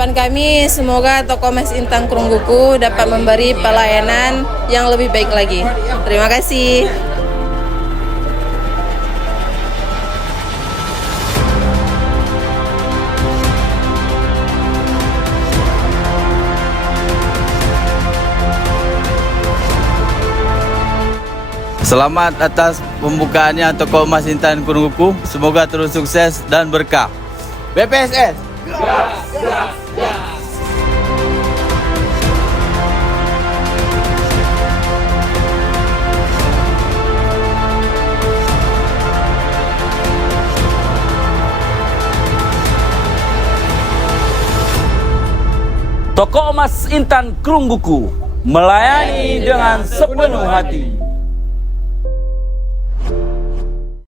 Harapan kami semoga toko Mas Intan Krungguku dapat memberi pelayanan yang lebih baik lagi. Terima kasih. Selamat atas pembukaannya toko Mas Intan Krungguku. Semoga terus sukses dan berkah. BPSS. Toko Mas Intan Krungguku melayani dengan sepenuh hati.